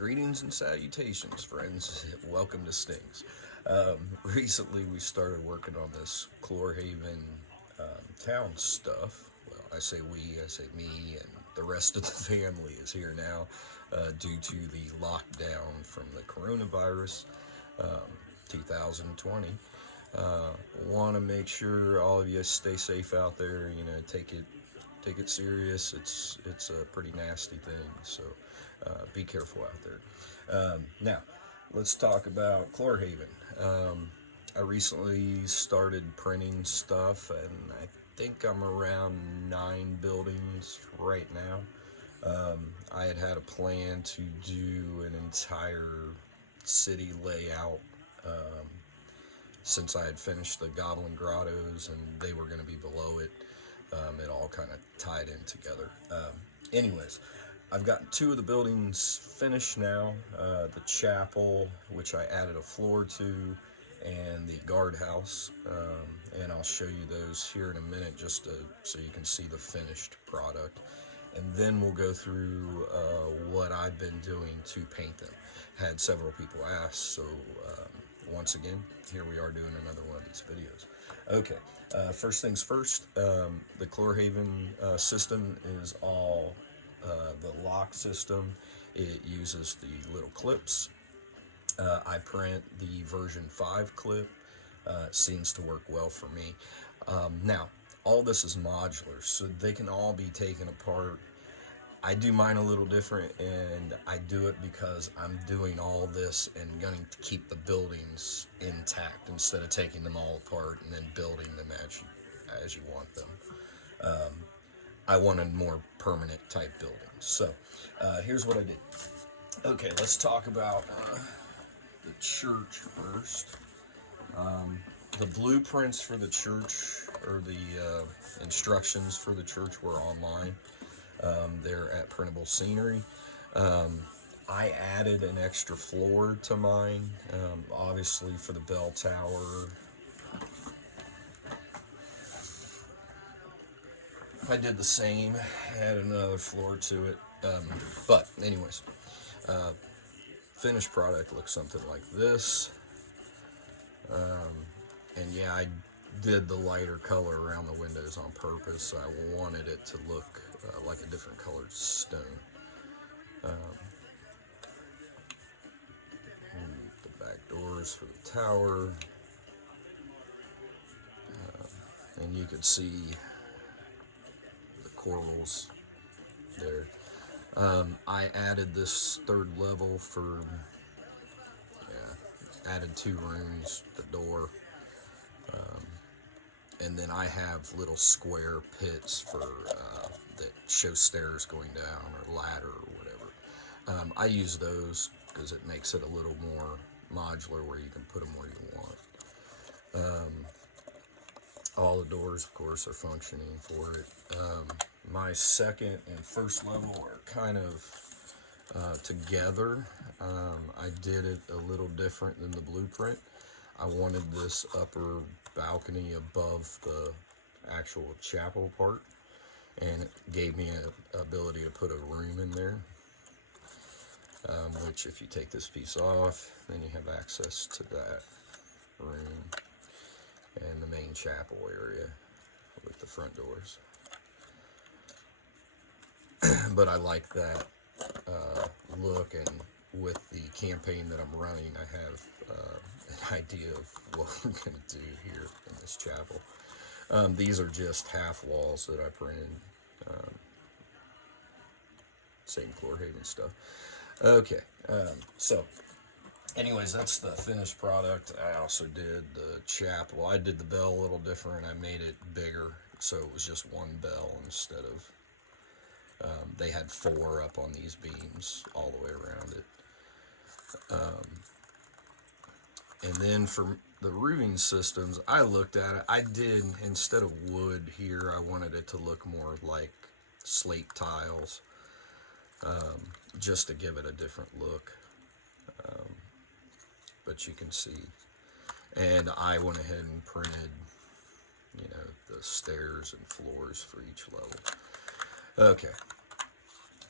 Greetings and salutations, friends. Welcome to Stings. Recently, we started working on this Clorehaven town stuff. Well, I say we, I say me, and the rest of the family is here now due to the lockdown from the coronavirus 2020. Want to make sure all of you stay safe out there. You know, take it serious. It's a pretty nasty thing, so be careful out there. Now, let's talk about Clorehaven. I recently started printing stuff, and I think I'm around 9 buildings right now. I had a plan to do an entire city layout since I had finished the Goblin Grottos and they were going to be below it. It all kind of tied in together. Anyways, I've got 2 of the buildings finished now. The chapel, which I added a floor to, and the guardhouse. And I'll show you those here in a minute just so you can see the finished product. And then we'll go through what I've been doing to paint them. Had several people ask, so once again, here we are doing another one of these videos. Okay, first things first, the Clorehaven system is all the lock system. It uses the little clips. I print the version 5 clip. It seems to work well for me. Now, all this is modular, so they can all be taken apart. I do mine a little different, and I do it because I'm doing all this and going to keep the buildings intact instead of taking them all apart and then building them as you want them. I wanted more permanent type buildings. So here's what I did. Okay, let's talk about the church first. The blueprints for the church, or the instructions for the church, were online. They're at Printable Scenery. I added an extra floor to mine, obviously for the bell tower. I did the same, added another floor to it. But anyways, finished product looks something like this. And yeah, I did the lighter color around the windows on purpose. I wanted it to look like a different colored stone. The back doors for the tower. And you can see the corals there. I added this 3rd level for, added 2 rooms, the door. And then I have little square pits for that show stairs going down, or ladder, or whatever. I use those because it makes it a little more modular, where you can put them where you want. All the doors, of course, are functioning for it. My 2nd and 1st level are kind of together. I did it a little different than the blueprint. I wanted this upper balcony above the actual chapel part, and it gave me an ability to put a room in there, which if you take this piece off, then you have access to that room and the main chapel area with the front doors. But I like that look, and with the campaign that I'm running, I have an idea of what we're going to do here in this chapel. These are just half walls that I printed. Same Clorehaven stuff. Okay, so anyways, that's the finished product. I also did the chapel. I did the bell a little different. I made it bigger, so it was just 1 bell instead of they had 4 up on these beams all the way around it. And then for the roofing systems, I looked at it. I did, instead of wood here, I wanted it to look more like slate tiles, just to give it a different look. But you can see. And I went ahead and printed, the stairs and floors for each level. Okay,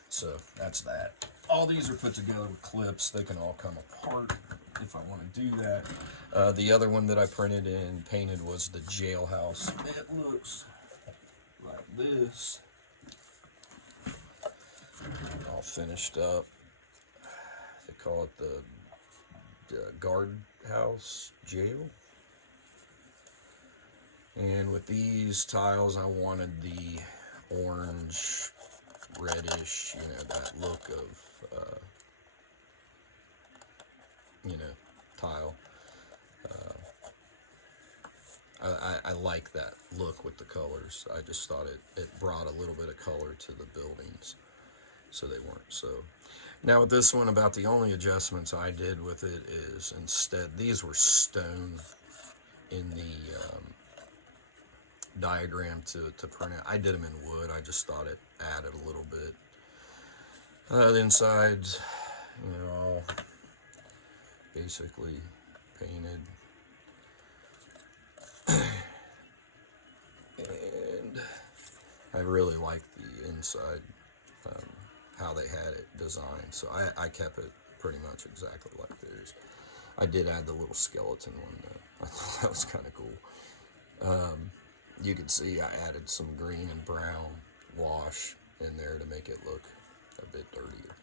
so that's that. all these are put together with clips. They can all come apart if I want to do that. The other one that I printed and painted was the jailhouse. It looks like this. All finished up. They call it the guard house jail. And with these tiles, I wanted the orange, reddish, that look of, tile. I like that look with the colors. I just thought it brought a little bit of color to the buildings, so they weren't so. Now with this one, about the only adjustments I did with it is instead, these were stone in the diagram to print it. I did them in wood. I just thought it added a little bit. The inside, basically painted. And I really like the inside, how they had it designed. So I kept it pretty much exactly like theirs. I did add the little skeleton one though. I thought that was kind of cool. You can see I added some green and brown wash in there to make it look a bit dirtier.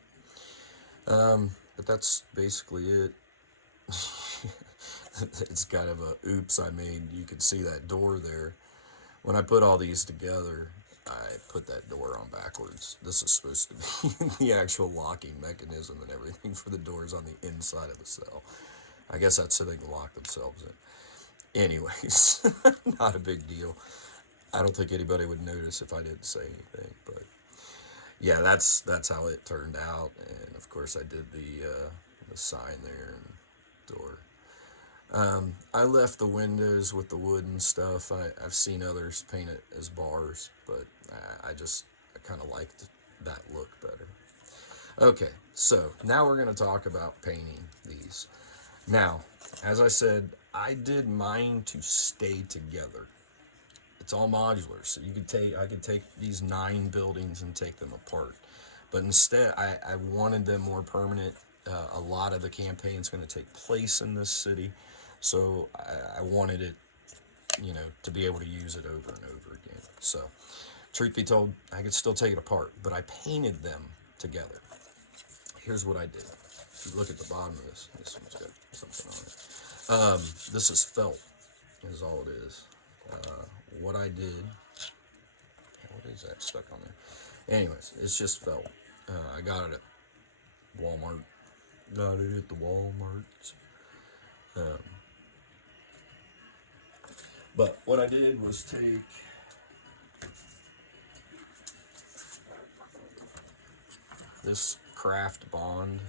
But that's basically it. It's kind of a oops I made. You can see that door there. When I put all these together, I put that door on backwards. This is supposed to be the actual locking mechanism and everything for the doors on the inside of the cell. I guess that's so they can lock themselves in. Anyways, not a big deal. I don't think anybody would notice if I didn't say anything, but yeah, that's how it turned out. And of course I did the sign there and door. I left the windows with the wood and stuff. I've seen others paint it as bars, but I kind of liked that look better. Okay, so now we're going to talk about painting these. Now, as I said, I did mine to stay together. It's all modular, so I could take these 9 buildings and take them apart. But instead, I wanted them more permanent. A lot of the campaign's going to take place in this city, so I wanted it, to be able to use it over and over again. So, truth be told, I could still take it apart, but I painted them together. Here's what I did. If you look at the bottom of this one's got something on it. This is felt, is all it is. What I did, what is that stuck on there? Anyways, it's just felt. I got it at Walmart. Got it at the Walmarts. But what I did was take this craft bond.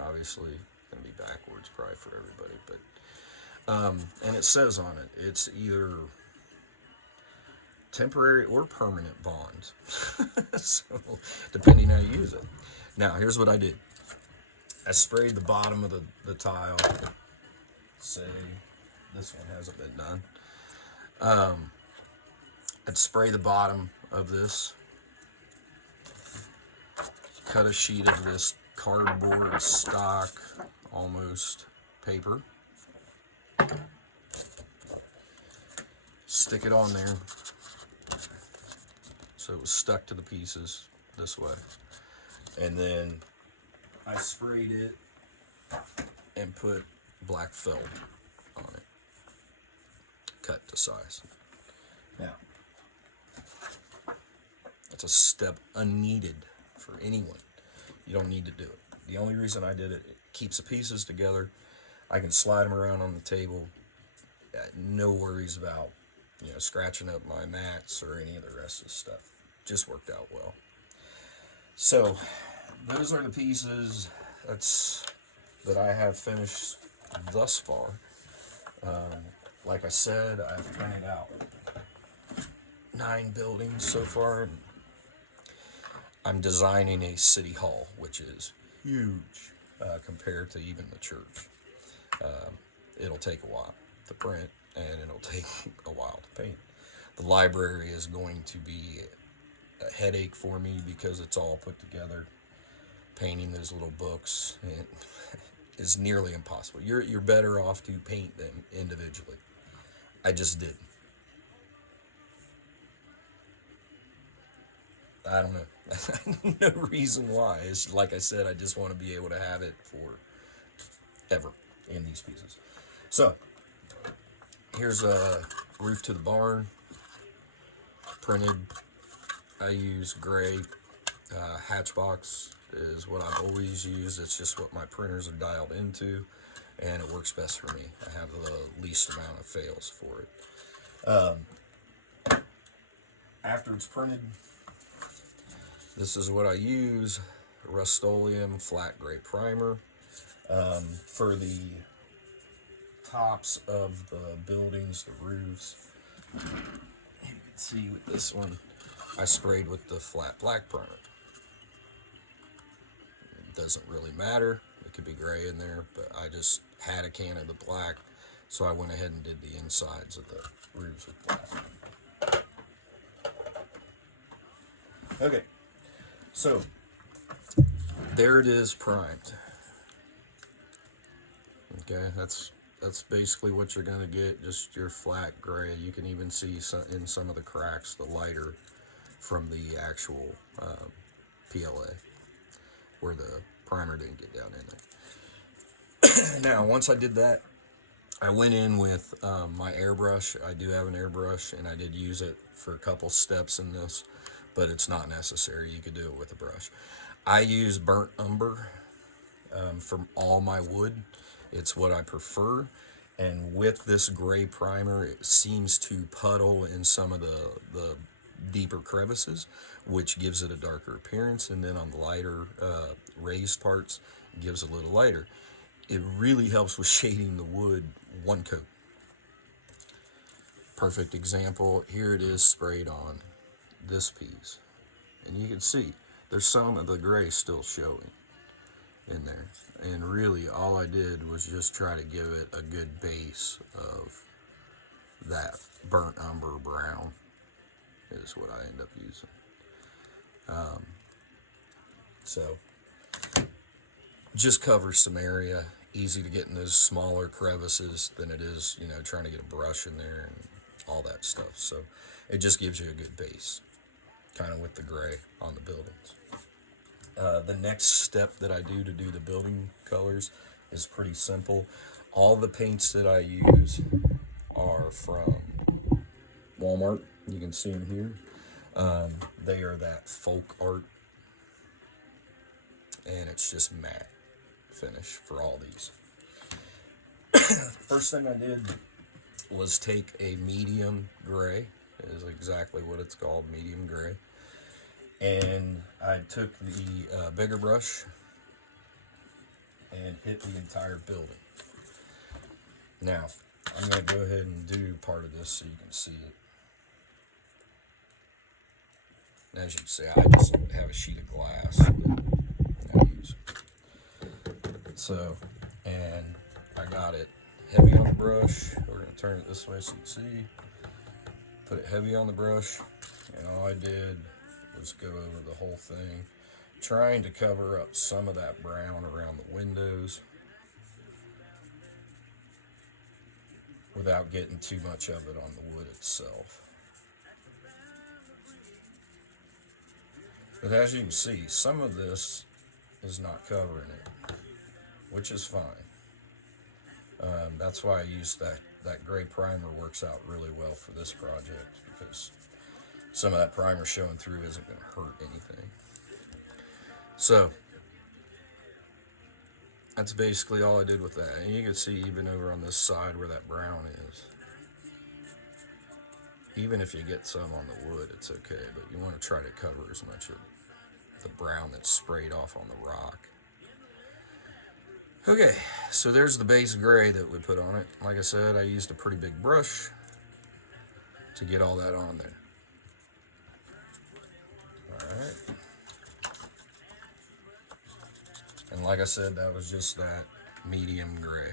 Obviously, gonna be backwards probably for everybody, but and it says on it, it's either temporary or permanent bond. So, depending how you use it. Now, here's what I did. I sprayed the bottom of the tile. Say, this one hasn't been done. I'd spray the bottom of this. Cut a sheet of this cardboard stock, almost paper. Stick it on there so it was stuck to the pieces this way. And then I sprayed it and put black felt on it, cut to size. Now, that's a step unneeded for anyone. You don't need to do it. The only reason I did it, it keeps the pieces together. I can slide them around on the table. No worries about, scratching up my mats or any of the rest of the stuff. Just worked out well. So, those are the pieces that I have finished thus far. Like I said, I've printed out 9 buildings so far. And I'm designing a city hall, which is huge compared to even the church. It'll take a while to print, and it'll take a while to paint. The library is going to be a headache for me because it's all put together painting those little books. It is nearly impossible. You're better off to paint them individually. I just didn't. I don't know. No reason why. It's like I said, I just want to be able to have it for ever in these pieces. So here's a roof to the barn, printed. I use gray. Hatchbox is what I've always used. It's just what my printers are dialed into, and it works best for me. I have the least amount of fails for it. After it's printed, this is what I use: Rust-Oleum flat gray primer. For the tops of the buildings, the roofs, you can see with this one, I sprayed with the flat black primer. It doesn't really matter. It could be gray in there, but I just had a can of the black, so I went ahead and did the insides of the roofs with black. Okay, so there it is, primed. Okay, that's basically what you're gonna get, just your flat gray. You can even see in some of the cracks the lighter from the actual PLA, where the primer didn't get down in there. Now, once I did that, I went in with my airbrush. I do have an airbrush, and I did use it for a couple steps in this, but it's not necessary. You could do it with a brush. I use burnt umber from all my wood. It's what I prefer. And with this gray primer, it seems to puddle in some of the deeper crevices, which gives it a darker appearance. And then on the lighter raised parts, it gives a little lighter. It really helps with shading the wood one coat. Perfect example, here it is sprayed on this piece. And you can see there's some of the gray still showing in there. And really all I did was just try to give it a good base of that burnt umber brown is what I end up using. So just covers some area, easy to get in those smaller crevices than it is, trying to get a brush in there and all that stuff. So it just gives you a good base, kind of with the gray on the buildings. The next step that I do to do the building colors is pretty simple. All the paints that I use are from Walmart. You can see them here. They are that folk art, and it's just matte finish for all these. First thing I did was take a medium gray. It is exactly what it's called, medium gray. And I took the bigger brush and hit the entire building. Now, I'm going to go ahead and do part of this so you can see it. And as you can see, I just have a sheet of glass that I use. So, and I got it heavy on the brush. We're going to turn it this way so you can see. Put it heavy on the brush, and all I did was go over the whole thing, trying to cover up some of that brown around the windows without getting too much of it on the wood itself. But as you can see, some of this is not covering it, which is fine. That's why I used that gray primer. Works out really well for this project, because some of that primer showing through isn't going to hurt anything. So that's basically all I did with that. And you can see even over on this side where that brown is, even if you get some on the wood, it's okay, but you want to try to cover as much of the brown that's sprayed off on the rock. Okay, so there's the base gray that we put on it. Like I said, I used a pretty big brush to get all that on there. Alright. And like I said, that was just that medium gray.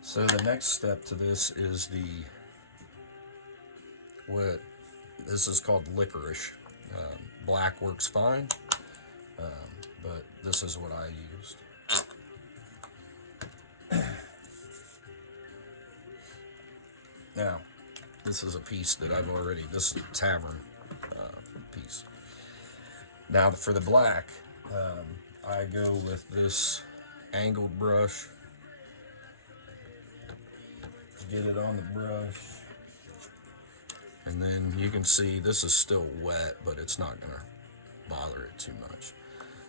So the next step to this is this is called licorice. black works fine, but this is what I used. Now, this is a piece that I've already, this is a tavern piece. Now for the black, I go with this angled brush. Get it on the brush. And then you can see this is still wet, but it's not gonna bother it too much.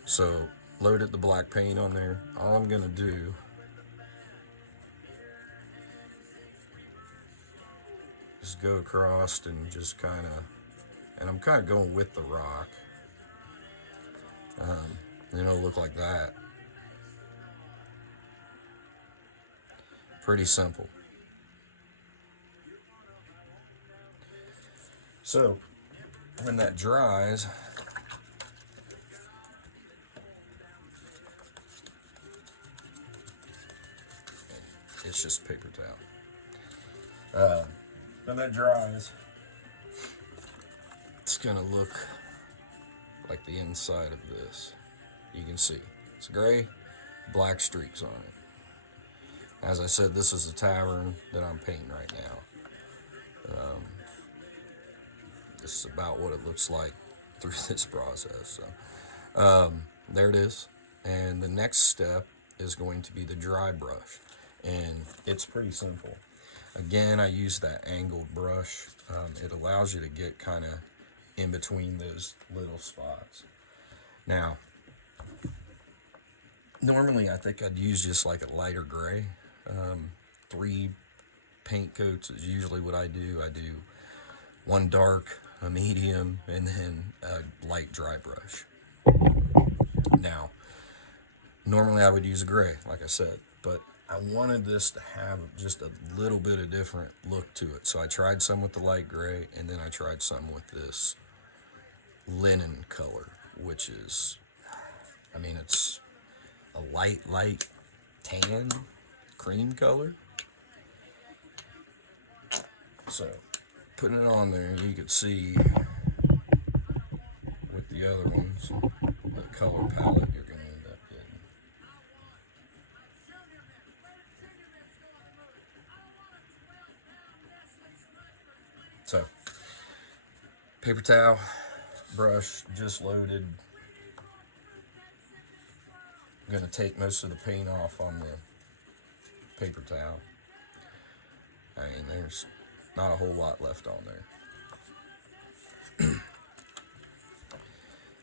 So loaded the black paint on there. All I'm gonna do is go across and just kind of, and I'm kind of going with the rock. It'll look like that. Pretty simple. So when that dries, it's just paper towel. When that dries, it's gonna look like the inside of this. You can see it's gray, black streaks on it. As I said, this is a tavern that I'm painting right now. This is about what it looks like through this process. So there it is. And the next step is going to be the dry brush. And it's pretty simple. Again, I use that angled brush. It allows you to get kind of in between those little spots. Now, normally I think I'd use just like a lighter gray. 3 paint coats is usually what I do. I do 1 dark, a medium, and then a light dry brush. Now, normally I would use a gray, like I said, but I wanted this to have just a little bit of different look to it. So I tried some with the light gray, and then I tried some with this linen color, which is, I mean, it's a light tan cream color. So putting it on there, you could see with the other ones, the color palette you're going to end up getting. So, paper towel, brush just loaded. I'm going to take most of the paint off on the paper towel. I mean, there's not a whole lot left on there.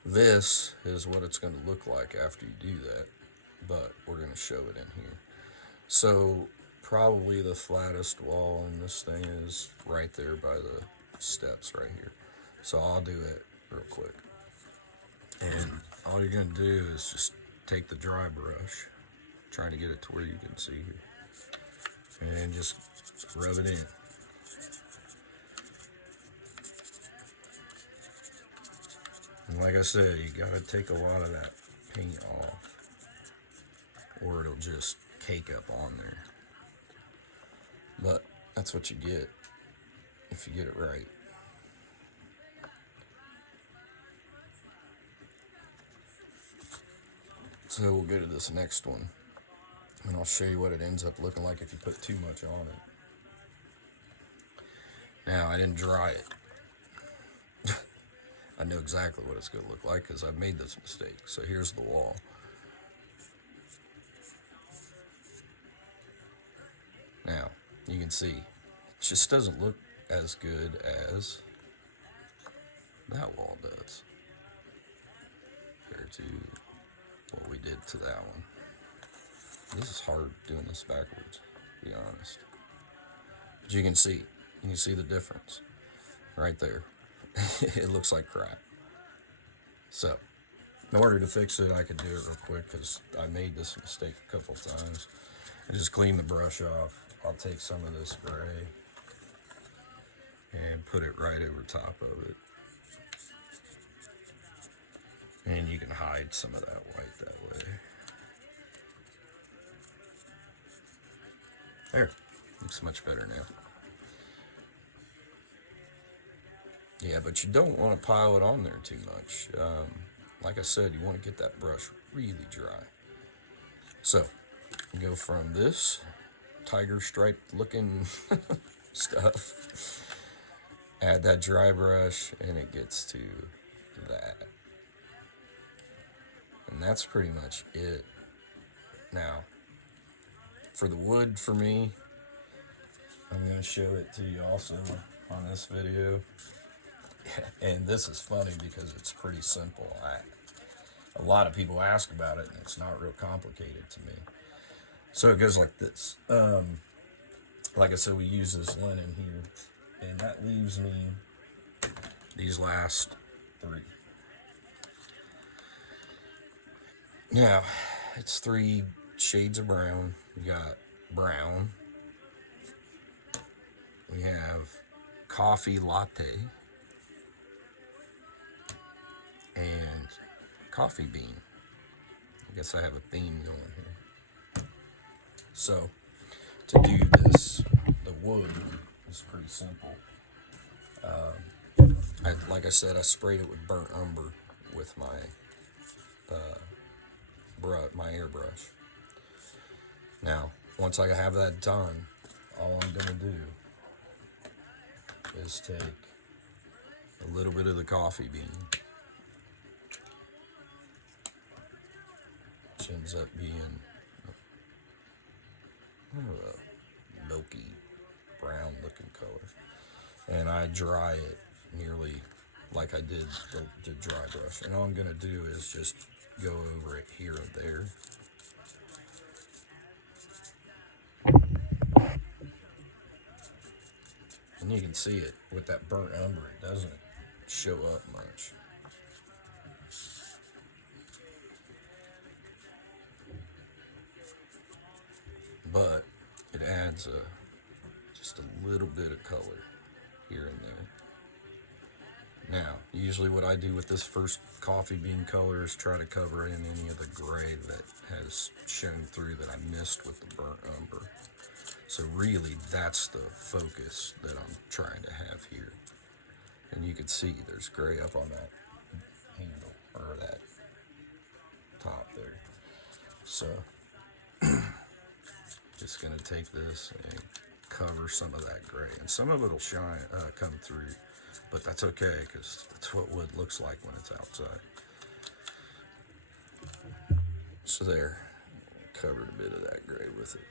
This is what it's going to look like after you do that, but we're going to show it in here. So probably the flattest wall in this thing is right there by the steps right here. So I'll do it real quick. And all you're going to do is just take the dry brush, trying to get it to where you can see here, and just rub it in. And like I said, you gotta take a lot of that paint off, or it'll just cake up on there. But that's what you get if you get it right. So we'll go to this next one, and I'll show you what it ends up looking like if you put too much on it. Now, I didn't dry it. I know exactly what it's going to look like because I've made this mistake. So here's the wall. Now, you can see, it just doesn't look as good as that wall does compared to what we did to that one. This is hard doing this backwards, to be honest. But you can see the difference right there. It looks like crap. So, in order to fix it, I could do it real quick because I made this mistake a couple of times. I just clean the brush off. I'll take some of this gray and put it right over top of it. And you can hide some of that white that way. There, looks much better now. Yeah, but you don't want to pile it on there too much. Like I said, you want to get that brush really dry. So, go from this tiger stripe looking stuff, add that dry brush, and it gets to that. And that's pretty much it. Now, for the wood, for me, I'm going to show it to you also on this video. And this is funny because it's pretty simple. A lot of people ask about it, and it's not real complicated to me. So it goes like this. Like I said, we use this linen here, and that leaves me these last 3. Now, it's 3 shades of brown. We got brown. We have coffee latte and coffee bean. I guess I have a theme going here. So, to do this, the wood is pretty simple. Like I said, I sprayed it with burnt umber with my my airbrush. Now, once I have that done, all I'm going to do is take a little bit of the coffee bean, which ends up being a milky brown looking color, and I dry it nearly like I did the dry brush. And all I'm going to do is just go over it here and there. And you can see it with that burnt umber, it doesn't show up much. But it adds just a little bit of color here and there. Now, usually what I do with this first coffee bean color is try to cover in any of the gray that has shown through that I missed with the burnt umber. So really, that's the focus that I'm trying to have here. And you can see there's gray up on that handle, or that top there. So, just gonna take this and cover some of that gray. And some of it will shine, come through, but that's okay, because that's what wood looks like when it's outside. So there, covered a bit of that gray with it.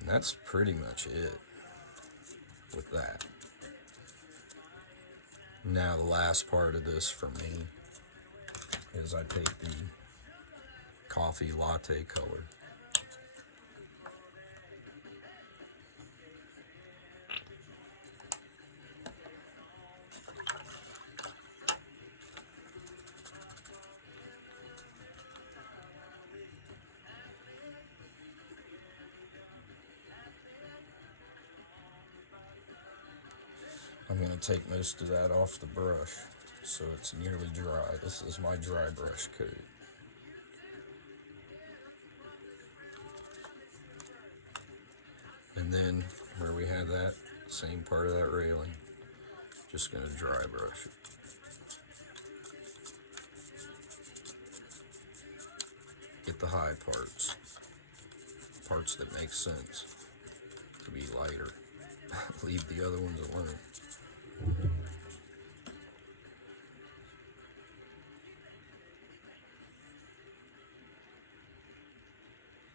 And that's pretty much it with that. Now the last part of this for me is I take the coffee latte color. I'm going to take most of that off the brush so it's nearly dry. This is my dry brush coat. And then where we have that same part of that railing, just going to dry brush it. Get the high parts that make sense to be lighter. Leave the other ones alone.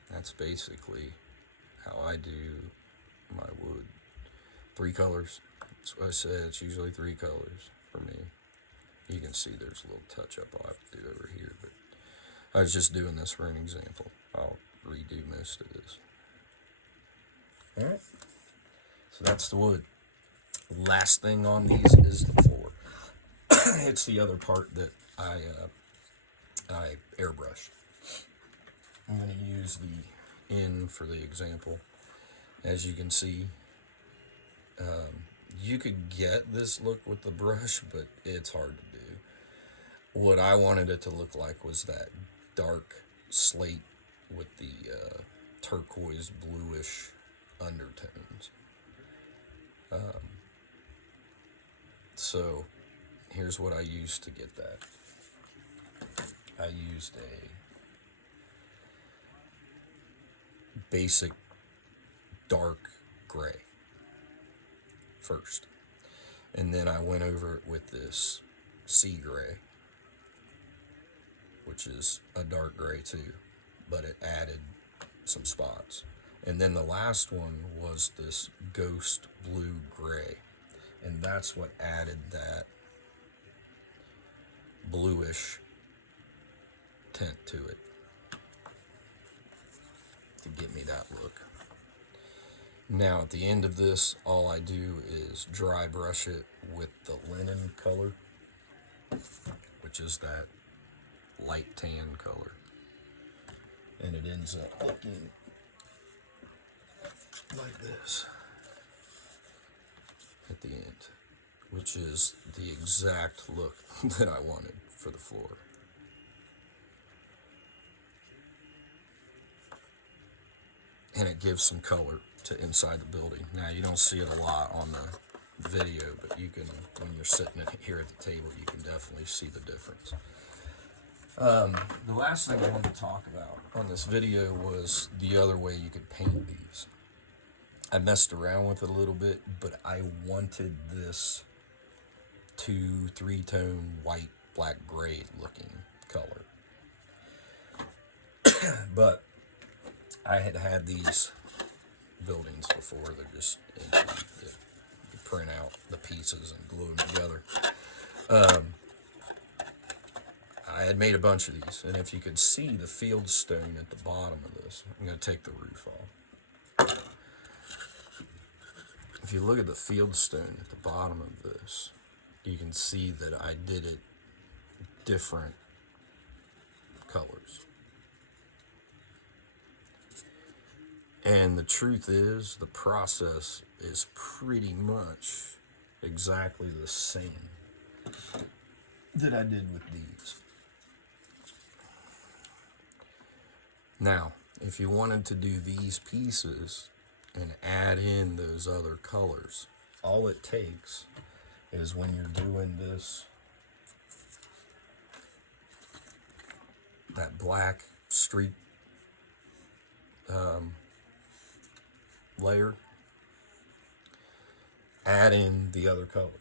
That's basically how I do my wood. 3 colors. That's what I said, it's usually 3 colors for me. You can see there's a little touch up I'll have to do over here, but I was just doing this for an example. I'll redo most of this. Alright, so that's the wood. Last thing on these is the floor. It's the other part that I airbrush. I'm going to use the in for the example. As you can see, you could get this look with the brush, but it's hard to do. What I wanted it to look like was that dark slate with the turquoise bluish undertones. So here's what I used to get that. I used a basic dark gray first, and then I went over it with this sea gray, which is a dark gray too, but it added some spots. And then the last one was this ghost blue gray, and that's what added that bluish tint to it to get me that look. Now at the end of this, all I do is dry brush it with the linen color, which is that light tan color, and it ends up looking like this at the end, which is the exact look that I wanted for the floor. And it gives some color to inside the building. Now you don't see it a lot on the video, but you can, when you're sitting here at the table, you can definitely see the difference. The last thing I wanted to talk about on this video was the other way you could paint these. I messed around with it a little bit, but I wanted this 2-3 tone white, black, gray looking color. But I had these buildings before. They're just empty. You print out the pieces and glue them together. I had made a bunch of these, and if you could see the field stone at the bottom of this, I'm going to take the roof off. If you look at the field stone at the bottom of this, you can see that I did it different colors. And the truth is, the process is pretty much exactly the same that I did with these. Now, if you wanted to do these pieces and add in those other colors, all it takes is when you're doing this, that black streak layer, add in the other colors.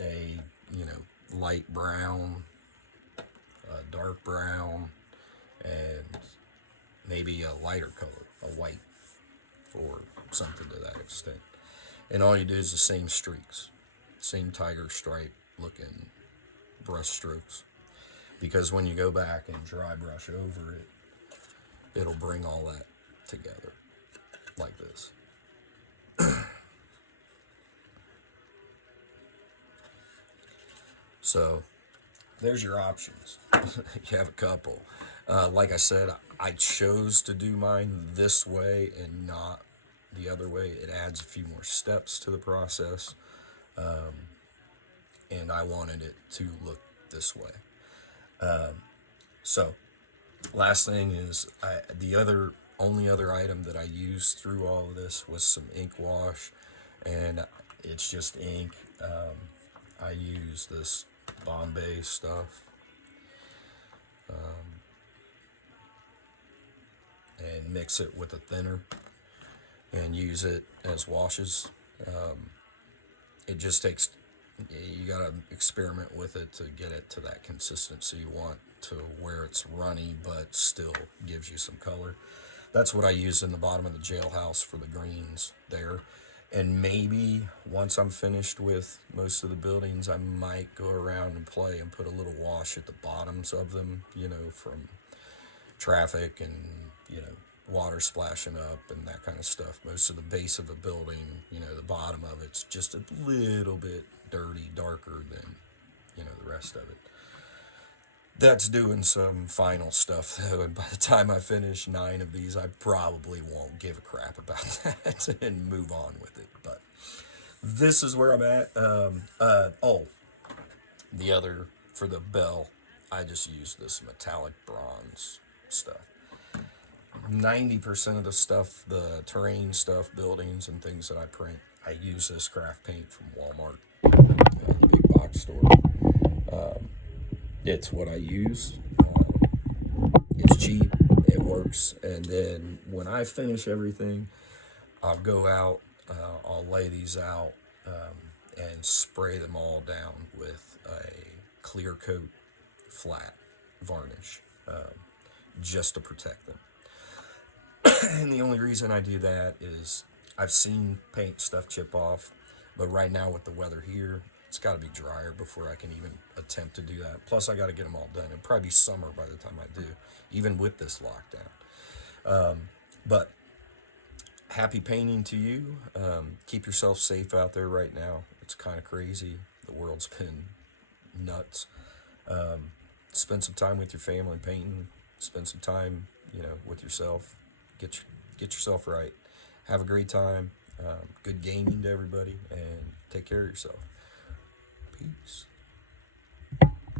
A, light brown, dark brown, and maybe a lighter color, a white, or something to that extent. And all you do is the same streaks, same tiger stripe looking brush strokes. Because when you go back and dry brush over it, it'll bring all that together like this. So there's your options. You have a couple. Like I said, I chose to do mine this way and not the other way. It adds a few more steps to the process, and I wanted it to look this way. So last thing is, the only other item that I used through all of this was some ink wash, and it's just ink. I use this Bombay stuff, and mix it with a thinner and use it as washes. It just takes, you gotta experiment with it to get it to that consistency you want, to where it's runny but still gives you some color. That's what I use in the bottom of the jailhouse for the greens there. And maybe once I'm finished with most of the buildings, I might go around and play and put a little wash at the bottoms of them, from traffic and, water splashing up and that kind of stuff. Most of the base of a building, the bottom of it's just a little bit dirty, darker than, the rest of it. That's doing some final stuff though, and by the time I finish 9 of these, I probably won't give a crap about that and move on with it. But this is where I'm at. The other, for the bell, I just use this metallic bronze stuff. 90% of the stuff, the terrain stuff, buildings and things that I print, I use this craft paint from Walmart, the big box store. It's what I use. It's cheap, it works, and then when I finish everything, I'll go out, I'll lay these out, and spray them all down with a clear coat flat varnish, just to protect them. And the only reason I do that is I've seen paint stuff chip off, but right now with the weather here, it's got to be drier before I can even attempt to do that. Plus, I got to get them all done. It'll probably be summer by the time I do, even with this lockdown. But happy painting to you. Keep yourself safe out there right now. It's kind of crazy. The world's been nuts. Spend some time with your family painting. Spend some time, with yourself. Get yourself right. Have a great time. Good gaming to everybody, and take care of yourself. Peace.